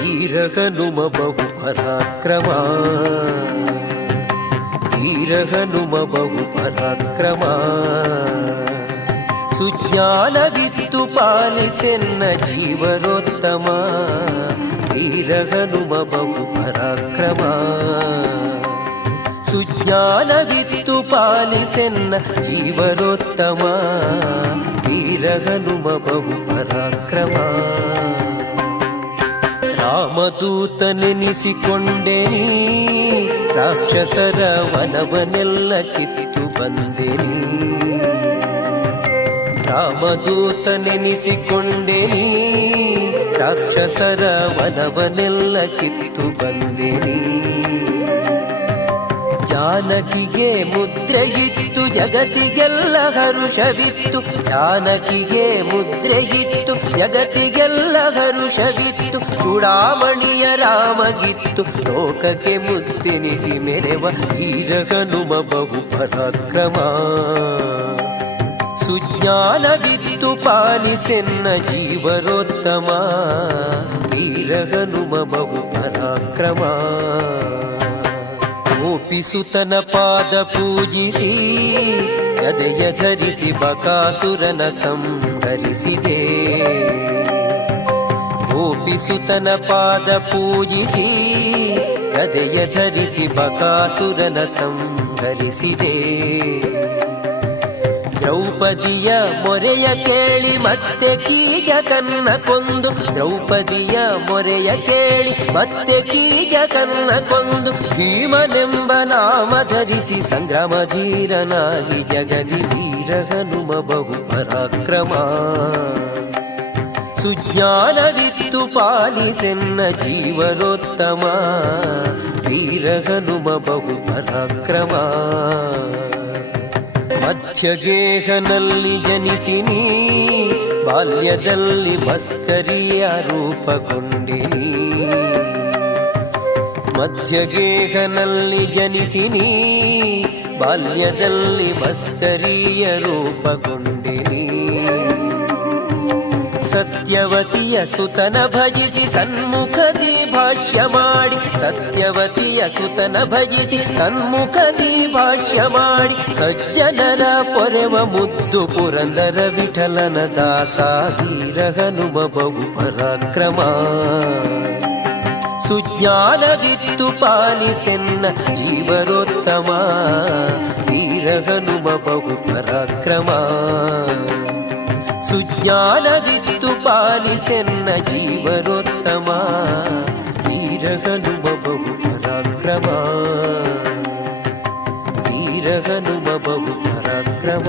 ವೀರಹನುಮ ಬಹು ಪರಾಕ್ರಮ, ವೀರಹನುಮ ಬಹು ಪರಾಕ್ರಮ. ಸುಜ್ಞಾನವಿತ್ತು ಪಾಲಿಸೆನ್ನ ಜೀವರೋತ್ತಮ, ವೀರಹನುಮ ಬಹು ಪರಾಕ್ರಮ. ಸುಜ್ಞಾನವಿತ್ತು ಪಾಲಿಸೆನ್ನ ಜೀವರೋತ್ತಮ, ವೀರಹನುಮ ಬಹು ಪರಾಕ್ರಮ. ರಾಮದೂತನೆನಿಸಿಕೊಂಡೆನಿ, ರಾಕ್ಷಸರ ವನವನೆಲ್ಲ ಕಿತ್ತು ಬಂದೆನಿ. ರಾಮದೂತನೆನಿಸಿಕೊಂಡೆನಿ, ರಾಕ್ಷಸರ ವನವನೆಲ್ಲ ಕಿತ್ತು ಬಂದೆನಿ. ಜಾನಕಿಗೆ ಮುದ್ರೆಯಿತ್ತು ಜಗತ್ತಿಗೆಲ್ಲ ಹರುಷವಿತ್ತು, ಜಾನಕಿಗೆ ಮುದ್ರೆಯಿತ್ತು ಜಗತ್ತಿಗೆಲ್ಲ ಹರುಷವಿತ್ತು. ಚೂಡಾಮಣಿಯ ರಾಮಗಿತ್ತು ಲೋಕಕ್ಕೆ ಮುತ್ತೆನಿಸಿ ಮೆರೆವ ವೀರಹನುಮ ಬಹು ಪರಾಕ್ರಮ. ಸುಜ್ಞಾನವಿತ್ತು ಪಾಲಿಸೆನ್ನ ಜೀವರೋತ್ತಮ, ವೀರಹನುಮ ಬಹು ಪರಾಕ್ರಮ. ಗೋಪಿಸುತನ ಪಾದ ಪೂಜಿಸಿ ಗದೆಯ ಧರಿಸಿ ಬಕಾಸುರನ ಸಂಹರಿಸಿದೆ. ಗೋಪಿಸುತನ ಪಾದ ಪೂಜಿಸಿ ಗದೆಯ ಧರಿಸಿ ಬಕಾಸುರನ ಸಂಹರಿಸಿದೆ. ದ್ರೌಪದಿಯ ಮೊರೆಯ ಕೇಳಿ ಮತ್ತೆ ಕೀಚಕನ್ನ ಕೊಂದು, ದ್ರೌಪದಿಯ ಮೊರೆಯ ಕೇಳಿ ಮತ್ತೆ ಕೀಚಕನ್ನ ಕೊಂದು. ಭೀಮನೆಂಬ ನಾಮ ಧರಿಸಿ ಸಂಗ್ರಾಮಧೀರನಾಗಿ ಜಗದಿ ವೀರಹನುಮ ಬಹು ಪರಾಕ್ರಮ. ಸುಜ್ಞಾನವಿತ್ತು ಪಾಲಿಸೆನ್ನ ಜೀವರೋತ್ತಮ, ವೀರಹನುಮ ಬಹು ಪರಾಕ್ರಮ. ಮಧ್ಯಗೇಹನಲ್ಲಿ ಜನಿಸಿನಿ, ಬಾಲ್ಯದಲ್ಲಿ ಮಸ್ಕರಿಯ ರೂಪಗೊಂಡಿನಿ. ಮಧ್ಯಗೇಹನಲ್ಲಿ ಜನಿಸಿನಿ, ಬಾಲ್ಯದಲ್ಲಿ ಮಸ್ಕರಿಯ ರೂಪಗೊಂಡಿನಿ. ಸತ್ಯವತಿಯ ಸುತನ ಭಜಿಸಿ ಸನ್ಮುಖದಿ ಭಾಷ್ಯ ಮಾಡಿ, ಸತ್ಯವತಿಯ ಸುತನ ಭಜಿಸಿ ಸನ್ಮುಖದಿ ಭಾಷ್ಯ ಮಾಡಿ. ಸಜ್ಜನರ ಪೊರೆವ ಮುದ್ದು ಪುರಂದರ ವಿಠಲನ ದಾಸ, ವೀರಹನುಮ ಬಹು ಪರಾಕ್ರಮ. ಸುಜ್ಞಾನವಿತ್ತು ಪಾಲಿಸೆನ್ನ ಜೀವರೋತ್ತಮ, ವೀರಹನುಮ ಬಹು ಪರಾಕ್ರಮ. ಸುಜ್ಞಾನವಿತ್ತು ಪಾಲಿಸೆನ್ನ ಜೀವರೋತ್ತಮ, ವೀರಹನುಮ ಬಹು ಪರಾಕ್ರಮ, ವೀರಹನುಮ ಬಹು ಪರಾಕ್ರಮ.